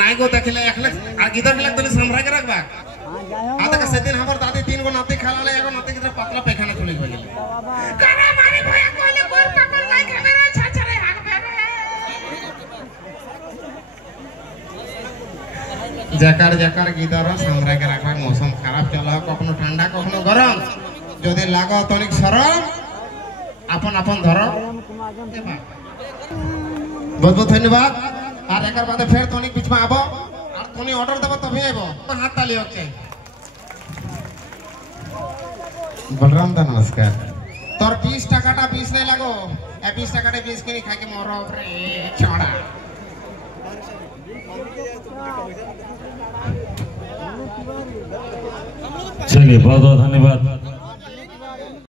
নাই গো দেখিলে একলে আর গিদার গিলা তুমি সামরা के रखबा आधा का सेदिन हमर दादी 3 गो नाती खालाले एगो नाती के पतला पैखाना चले गेले करे मारी भया कोले गोर पकड़ नहीं खाबे रे छाछरे हागबे रे जकार जकार गीदार सामरा के रखबा मौसम खराब चला कखनो ठंडा कखनो गरम যদি লাগো তনিক সরম আপন আপন ধরো बहुत बहुत धन्यवाद আর একার বাদে ফের তনিক बीच में आबो আর তনি অর্ডার দেব তবে আইবো হাত তালি ওকে बलराम दा नमस्कार तोर 20 টাকাটা 20 नहीं लागो ए 20 টাকাটা 20 के खा के मरो रे छोड़ा चलिए बहुत बहुत धन्यवाद।